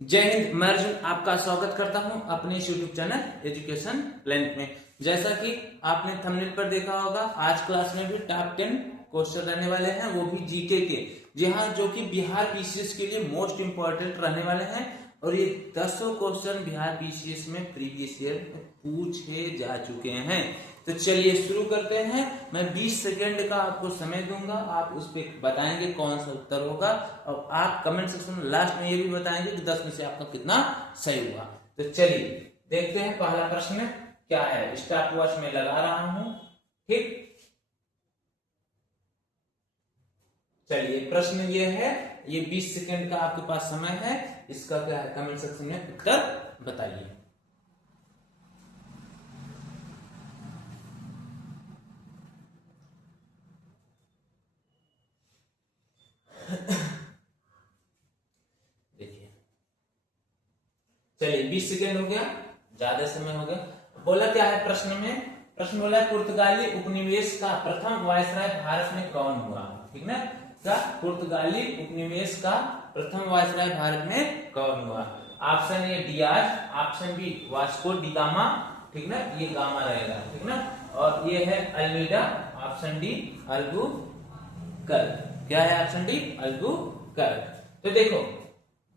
जय हिंद। मैं अर्जुन आपका स्वागत करता हूं अपने इस यूट्यूब चैनल एजुकेशन प्लेनेट में। जैसा कि आपने थंबनेल पर देखा होगा, आज क्लास में भी टॉप 10 क्वेश्चन रहने वाले हैं, वो भी जीके के। जी हाँ, जो कि बिहार पीसीएस के लिए मोस्ट इंपॉर्टेंट रहने वाले हैं और ये 10 क्वेश्चन बिहार पीसीएस में प्रीवियस ईयर में पूछे जा चुके हैं। तो चलिए शुरू करते हैं। मैं 20 सेकेंड का आपको समय दूंगा, आप उस पर बताएंगे कौन सा उत्तर होगा और आप कमेंट सेक्शन में लास्ट में ये भी बताएंगे कि 10 में से आपका कितना सही हुआ। तो चलिए देखते हैं पहला प्रश्न क्या है। स्टॉप वॉच में लगा रहा हूं, ठीक। चलिए प्रश्न ये है, ये 20 सेकेंड का आपके पास समय है। इसका क्या है, कमेंट सेक्शन में उत्तर बताइए। देखिए, चलिए 20 सेकेंड हो गया, ज्यादा समय हो गया। बोला क्या है प्रश्न में, प्रश्न बोला पुर्तगाली उपनिवेश का प्रथम वायसराय भारत में कौन हुआ, ठीक ना। पुर्तगाली उपनिवेश का प्रथम वायसराय भारत में कौन हुआ। Option A Dias, option B Vasco da Gama, ठीक ना, ये गामा रहेगा, ठीक ना। और ये है अल्मीडा, ऑप्शन डी अल्बुकर्क। क्या है ऑप्शन डी, अल्बुकर्क। तो देखो,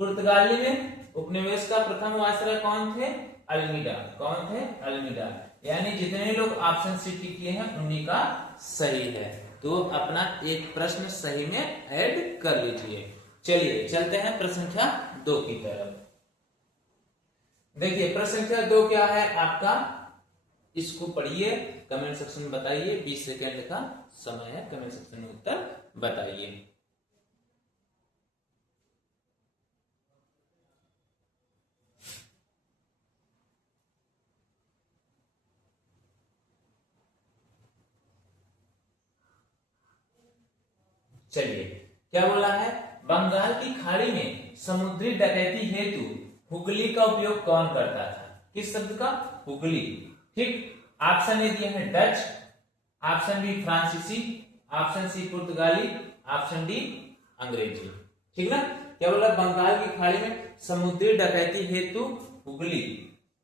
पुर्तगाली में उपनिवेश का प्रथम वायसराय कौन थे, अल्मीडा। कौन थे, अल्मीडा। यानी जितने लोग ऑप्शन सी टिक किए हैं उन्हीं का सही है। तो अपना एक प्रश्न सही में ऐड कर लीजिए। चलिए चलते हैं प्रश्न संख्या 2 की तरफ। देखिए प्रश्न संख्या 2 क्या है आपका, इसको पढ़िए, कमेंट सेक्शन में बताइए। 20 सेकेंड का समय है, कमेंट सेक्शन में उत्तर बताइए। चलिए क्या बोला है, बंगाल की खाड़ी में समुद्री डकैती हेतु हुगली का उपयोग कौन करता था। किस शब्द का, हुगली, ठीक। ऑप्शन ए दिया है डच, ऑप्शन बी फ्रांसीसी, ऑप्शन सी पुर्तगाली, ऑप्शन डी अंग्रेजी, ठीक ना। क्या बोला, बंगाल की खाड़ी में समुद्री डकैती हेतु हुगली,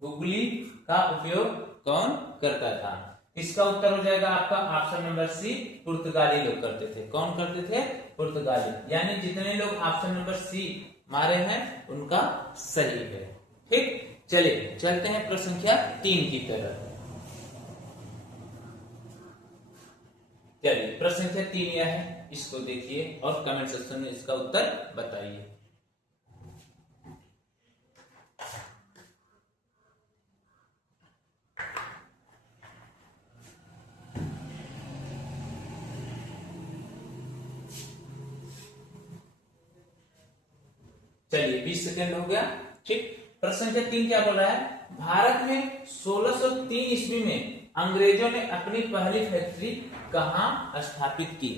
हुगली का उपयोग कौन करता था। इसका उत्तर हो जाएगा आपका ऑप्शन नंबर सी, पुर्तगाली लोग करते थे। कौन करते थे, पुर्तगाली। यानी जितने लोग ऑप्शन नंबर सी मारे हैं उनका सही है, ठीक। चलिए चलते हैं प्रश्न संख्या 3 की तरफ। चलिए प्रश्न संख्या 3 यह है, इसको देखिए और कमेंट सेक्शन में इसका उत्तर बताइए। चलिए 20 सेकेंड हो गया, ठीक। प्रश्न संख्या 3 क्या बोल रहा है, भारत में 1603 ईस्वी में अंग्रेजों ने अपनी पहली फैक्ट्री कहां स्थापित की,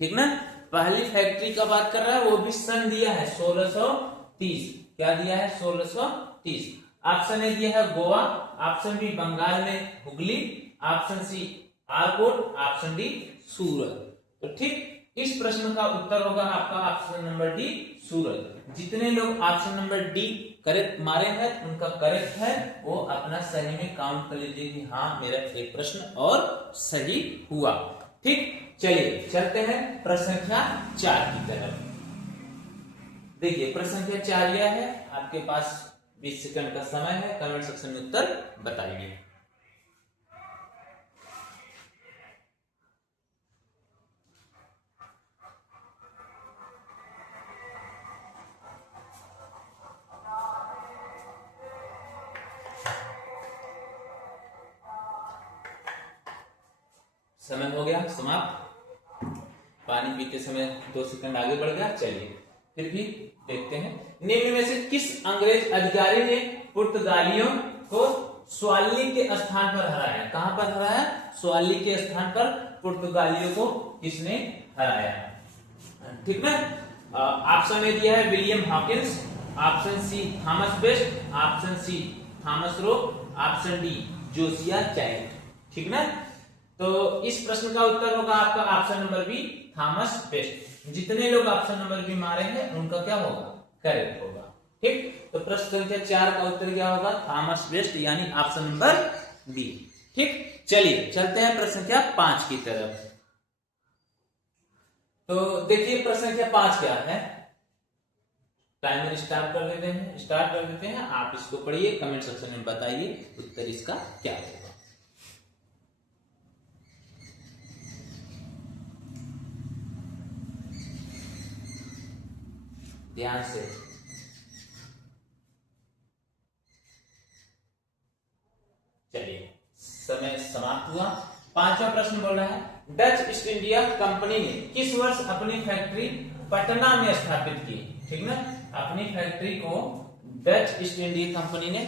ठीक ना। पहली फैक्ट्री का बात कर रहा है, वो भी सन दिया है 1630। क्या दिया है, 1630। ऑप्शन ए दिया है गोवा, ऑप्शन बी बंगाल में हुगली, ऑप्शन सी आलकोट, ऑप्शन डी सूरत। तो ठीक, इस प्रश्न का उत्तर होगा आपका ऑप्शन नंबर डी, सूरत। जितने लोग ऑप्शन नंबर डी करेक्ट मारे हैं उनका करेक्ट है, वो अपना सही में काउंट कर लीजिए कि हाँ मेरा एक प्रश्न और सही हुआ, ठीक। चलिए चलते हैं प्रश्न संख्या 4 की तरफ। देखिए प्रश्न संख्या 4 यह है, आपके पास 20 सेकंड का समय है, कमेंट सेक्शन में उत्तर बताइए। समय हो गया समाप्त। पानी पीते समय 2 सेकंड आगे बढ़ गया। चलिए फिर भी देखते हैं, निम्न में से किस अंग्रेज अधिकारी ने पुर्तगालियों को स्वाली के स्थान पर हराया। कहां पर हराया, स्वाली के स्थान पर पुर्तगालियों को किसने हराया, ठीक ना। ऑप्शन ए दिया है William Hawkins, option C Thomas Best, option C Thomas Roe, option D Josiah Child, ठीक ना। तो इस प्रश्न का उत्तर होगा आपका option number B, Thomas Best. जितने लोग ऑप्शन नंबर बी मारे हैं उनका क्या होगा, करेक्ट होगा, ठीक। तो प्रश्न संख्या 4 का उत्तर क्या होगा? थॉमस वेस्ट, यानी ऑप्शन नंबर बी। ठीक, चलिए चलते हैं प्रश्न संख्या 5 की तरफ। तो देखिए प्रश्न संख्या 5 क्या है। टाइमर स्टार्ट कर देते हैं। आप इसको पढ़िए, कमेंट सेक्शन में बताइए उत्तर इसका क्या होगा। ध्यान से। चलिए, समय समाप्त हुआ। 5वां प्रश्न बोल रहा है, डच ईस्ट इंडिया कंपनी ने किस वर्ष अपनी फैक्ट्री पटना में स्थापित की? ठीक ना, अपनी फैक्ट्री को डच ईस्ट इंडिया कंपनी ने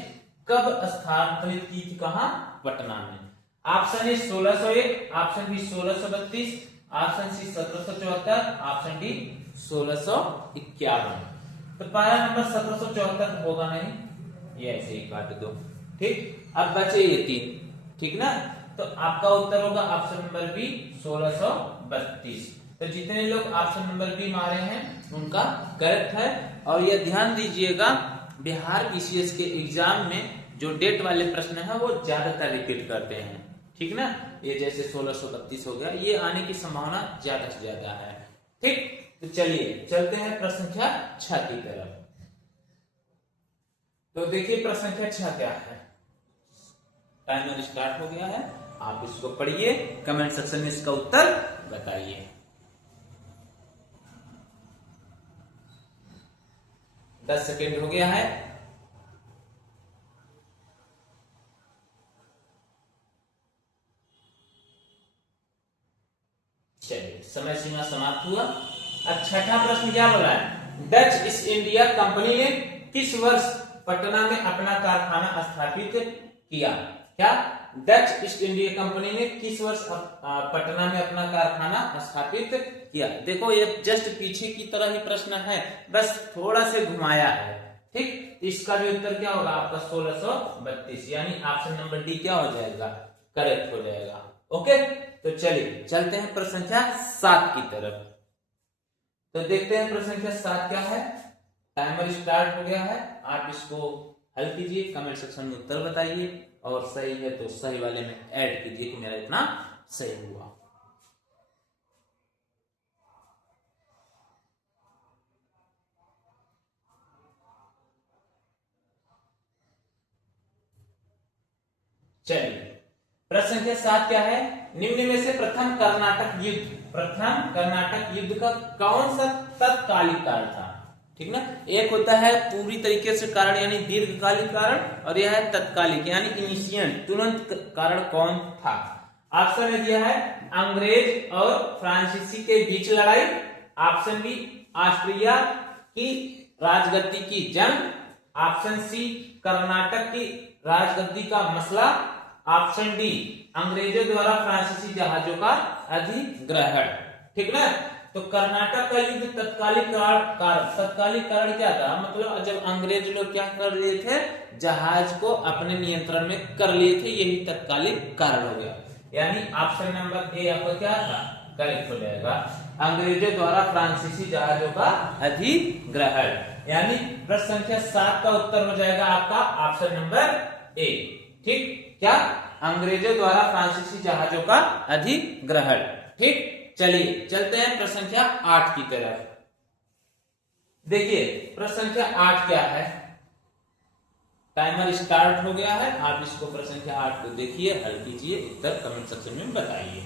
कब स्थापित की थी? कहां? पटना में। Option A 1601, option B 1632, option C 1774, option D 1651। तो पहला नंबर 1774 होगा नहीं, ये ऐसे ही काट दो। ठीक, अब बचे ये 3। ठीक ना, तो आपका उत्तर होगा ऑप्शन नंबर बी 1632। तो जितने लोग ऑप्शन नंबर बी मारे हैं उनका करेक्ट है। और ये ध्यान दीजिएगा, बिहार पीसीएस के एग्जाम में जो डेट वाले प्रश्न है वो ज्यादातर रिपीट करते हैं। ठीक ना, ये जैसे 1632 हो गया, ये आने की संभावना ज्यादा से ज्यादा है। ठीक, तो चलिए चलते हैं प्रश्न संख्या 6 की तरफ। तो देखिए प्रश्न संख्या 6 क्या है। टाइमर स्टार्ट हो गया है, आप इसको पढ़िए, कमेंट सेक्शन में इसका उत्तर बताइए। 10 सेकेंड हो गया है। चलिए, समय सीमा समाप्त हुआ। अब 6वां प्रश्न क्या बोला है, डच ईस्ट इंडिया कंपनी ने किस वर्ष पटना में अपना कारखाना स्थापित किया? क्या डच ईस्ट इंडिया कंपनी ने किस वर्ष पटना में अपना कारखाना स्थापित किया? देखो ये जस्ट पीछे की तरह ही प्रश्न है, बस थोड़ा से घुमाया है। ठीक, इसका जो उत्तर क्या होगा आपका 1632, यानी ऑप्शन नंबर डी क्या हो जाएगा? करेक्ट हो जाएगा। ओके, तो चलिए चलते हैं प्रश्न संख्या 7 की तरफ। तो देखते हैं प्रश्न संख्या 7 क्या है। टाइमर स्टार्ट हो गया है, आप इसको हल कीजिए, कमेंट सेक्शन में उत्तर बताइए, और सही है तो सही वाले में ऐड कीजिए कि मेरा इतना सही हुआ। चलिए, प्रश्न संख्या 7 क्या है, निम्न में से प्रथम कर्नाटक युद्ध का कौन सा तत्कालिक कारण था? ठीक ना, एक होता है पूरी तरीके से कारण यानी दीर्घकालिक कारण, और यह है तत्कालिक यानी इनिशिएंट, तुरंत कारण कौन था? ऑप्शन में दिया है अंग्रेज और फ्रांसीसी के बीच लड़ाई, ऑप्शन बी ऑस्ट्रिया की राजगद्दी की जंग, ऑप्शन सी कर्नाटक की राजगद्दी का मसला, ऑप्शन डी अंग्रेजों द्वारा फ्रांसीसी जहाजों का अधिग्रहण। ठीक ना, तो कर्नाटक का युद्ध तत्कालिक कारण क्या था? मतलब जब अंग्रेज लोग क्या कर लिए थे, जहाज को अपने नियंत्रण में कर लिए थे, यही तत्कालिक कारण हो गया, यानी ऑप्शन नंबर ए आपका क्या था? करेक्ट हो जाएगा, अंग्रेजों द्वारा फ्रांसीसी जहाजों का अधिग्रहण। यानी प्रश्न संख्या 7 का उत्तर हो जाएगा आपका ऑप्शन नंबर ए। ठीक, क्या? अंग्रेजों द्वारा फ्रांसीसी जहाजों का अधिग्रहण। ठीक, चलिए चलते हैं प्रश्न संख्या 8 की तरफ। देखिए प्रश्न संख्या 8 क्या है। टाइमर स्टार्ट हो गया है, आप इसको प्रश्न संख्या 8 को देखिए, हल कीजिए, उत्तर कमेंट सेक्शन में बताइए।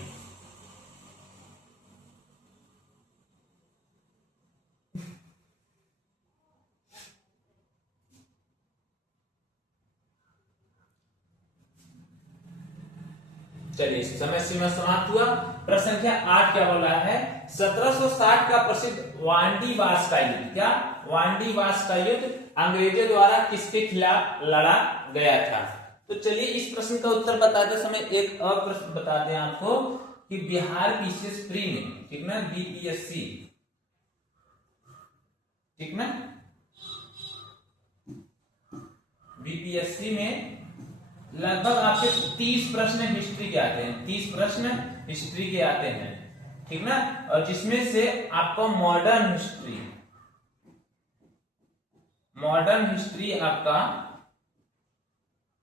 चलिए, समय सीमा समाप्त हुआ। प्रश्न संख्या 8 क्या बोल रहा है, 1760 का प्रसिद्ध वांडीवास का युद्ध, क्या? वांडीवास का युद्ध अंग्रेजों द्वारा किसके खिलाफ लड़ा गया था? तो चलिए इस प्रश्न का उत्तर बताते समय एक और प्रश्न बता दें आपको कि बिहार पीसीएस प्री में, ठीक ना, बीपीएससी, ठीक ना, बीपीएससी में लगभग आपके 30 प्रश्न हिस्ट्री के आते हैं, 30 प्रश्न हिस्ट्री के आते हैं, ठीक ना, और जिसमें से आपको मॉडर्न हिस्ट्री आपका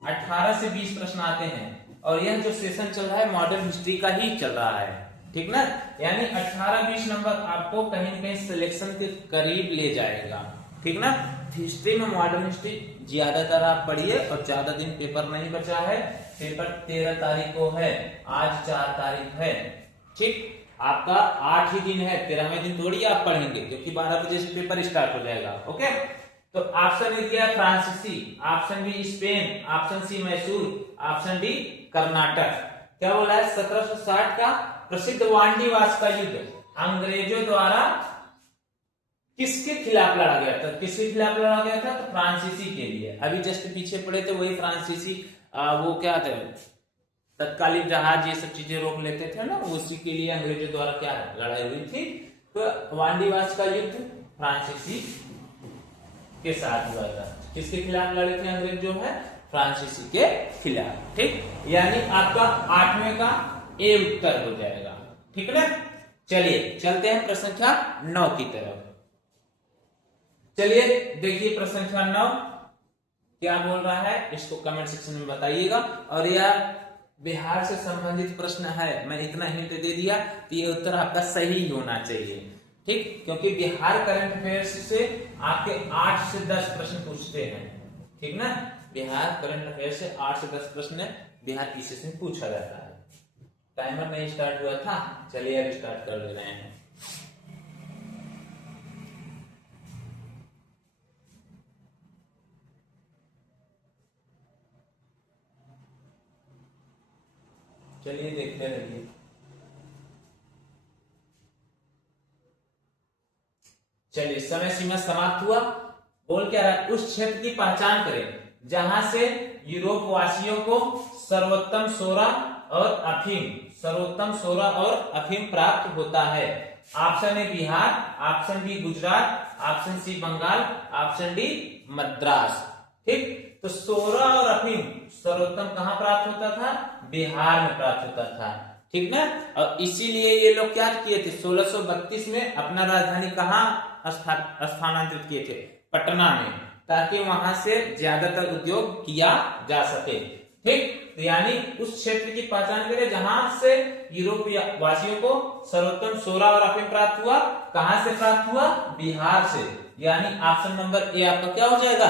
18 से 20 प्रश्न आते हैं, और यह जो सेशन चल रहा है मॉडर्न हिस्ट्री का ही चल रहा है, ठीक ना। यानी 18-20 नंबर आपको कहीं न कहीं सिलेक्शन के करीब ले जाएगा, ठीक ना। हिस्ट्री में मॉडर्न हिस्ट्री ज्यादातर आप पढ़िए, और ज्यादा दिन पेपर नहीं बचा है। पेपर 13 तारीख को है, आज 4 तारीख है, ठीक। आपका 8 ही दिन है, 13वें दिन थोड़ी आप पढ़ेंगे, क्योंकि 12 बजे से पेपर स्टार्ट हो जाएगा। ओके, तो ऑप्शन ए दिया फ्रांसीसी, option B Spain, option C Mysore, option D Karnataka. क्या बोला है? 1760 का प्रसिद्ध वांडीवास का युद्ध अंग्रेजों द्वारा किसके खिलाफ लड़ा गया था? किसके खिलाफ लड़ा गया था? तो फ्रांसीसी के लिए। अभी जस्ट पीछे पड़े थे वही फ्रांसीसी, वो क्या थे, तत्कालीन जहाज, ये सब चीजें रोक लेते थे ना, उसी के लिए अंग्रेजों द्वारा क्या लड़ाई हुई थी। तो वांडीवास का युद्ध फ्रांसीसी के साथ हुआ था। किसके खिलाफ लड़े थे अंग्रेज? जो है फ्रांसीसी के खिलाफ, ठीक। यानी आपका 8वें का ए उत्तर हो जाएगा, ठीक ना। चलिए चलते हैं प्रश्न संख्या 9 की तरफ। चलिए देखिए प्रश्न संख्या 9 क्या बोल रहा है, इसको कमेंट सेक्शन में बताइएगा। और यह बिहार से संबंधित प्रश्न है, मैं इतना हिंट दे दिया कि ये उत्तर आपका सही होना चाहिए, ठीक। क्योंकि बिहार करंट अफेयर्स से आपके 8 से 10 प्रश्न पूछते हैं, ठीक ना। बिहार करंट अफेयर्स से 8 से 10 प्रश्न बिहार पीसी से पूछा जाता है। टाइमर नहीं स्टार्ट हुआ था, चलिए अब स्टार्ट कर ले रहे हैं। चलिए देखते रहिए। चलिए समय सीमा समाप्त हुआ। बोल क्या रहा है? उस क्षेत्र की पहचान करें जहां से यूरोप वासियों को सर्वोत्तम सोरा और अफीम प्राप्त होता है। Option A Bihar, option B Gujarat, option C Bengal, option D Madras, ठीक। तो सोरा और अफीम सर्वोत्तम कहां प्राप्त होता था? बिहार में प्राप्त होता था, ठीक ना। और इसीलिए ये लोग क्या किए थे? 1632 में अपना राजधानी कहां स्थानांतरित किए थे? पटना में, ताकि वहां से ज्यादातर उद्योग किया जा सके, ठीक। तो यानी उस क्षेत्र की पहचान करें जहां से यूरोपीय वासियों को सर्वोत्तम सोरा और अफीम प्राप्त हुआ। कहां से प्राप्त हुआ? बिहार से। यानी ऑप्शन नंबर ए आपका क्या हो जाएगा?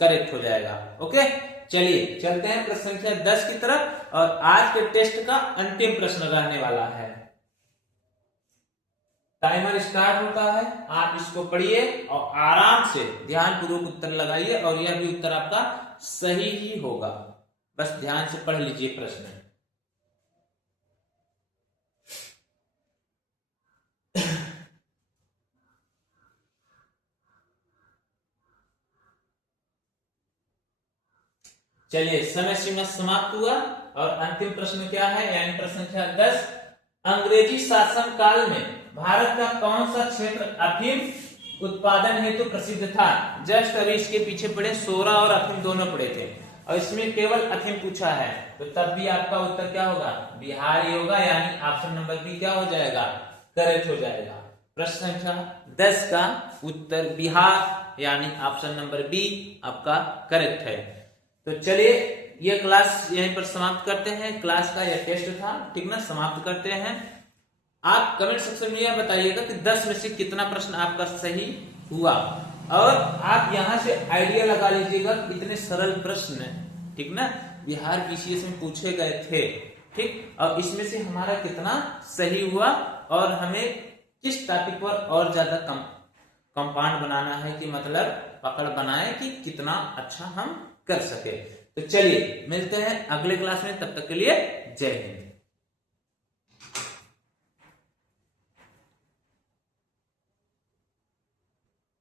करेक्ट हो जाएगा। ओके, चलिए चलते हैं प्रश्न संख्या 10 की तरफ। और आज के टेस्ट का अंतिम प्रश्न रहने वाला है। टाइमर स्टार्ट होता है, आप इसको पढ़िए और आराम से ध्यानपूर्वक उत्तर लगाइए, और यह भी उत्तर आपका सही ही होगा। बस ध्यान से पढ़ लीजिए प्रश्न। चलिए समय सीमा समाप्त हुआ, और अंतिम प्रश्न क्या है? यानी प्रश्न संख्या 10। अंग्रेजी शासन काल में भारत का कौन सा क्षेत्र अफीम उत्पादन हेतु प्रसिद्ध था? जस्ट अभी इसके पीछे पड़े सोरा और अफीम दोनों पड़े थे, और इसमें केवल अफीम पूछा है, तो तब भी आपका उत्तर क्या होगा? बिहार ही होगा। यानी ऑप्शन नंबर बी क्या हो जाएगा? करेक्ट हो जाएगा। प्रश्न संख्या 10 का उत्तर बिहार, यानी ऑप्शन नंबर बी आपका करेक्ट है। तो चलिए ये क्लास यहीं पर समाप्त करते हैं। क्लास का यह टेस्ट था, ठीक ना, समाप्त करते हैं। आप कमेंट सेक्शन में यह बताइएगा कि 10 में से कितना प्रश्न आपका सही हुआ, और आप यहां से आइडिया लगा लीजिएगा इतने सरल प्रश्न, ठीक ना, बिहार पीसीएस में पूछे गए थे, ठीक। और इसमें से हमारा कितना सही हुआ, और हमें किस टॉपिक पर और ज्यादा कंपाउंड बनाना है, कि मतलब पकड़ बनाए कि कितना अच्छा हम कर सके। तो चलिए मिलते हैं अगले क्लास में, तब तक के लिए जय हिंद।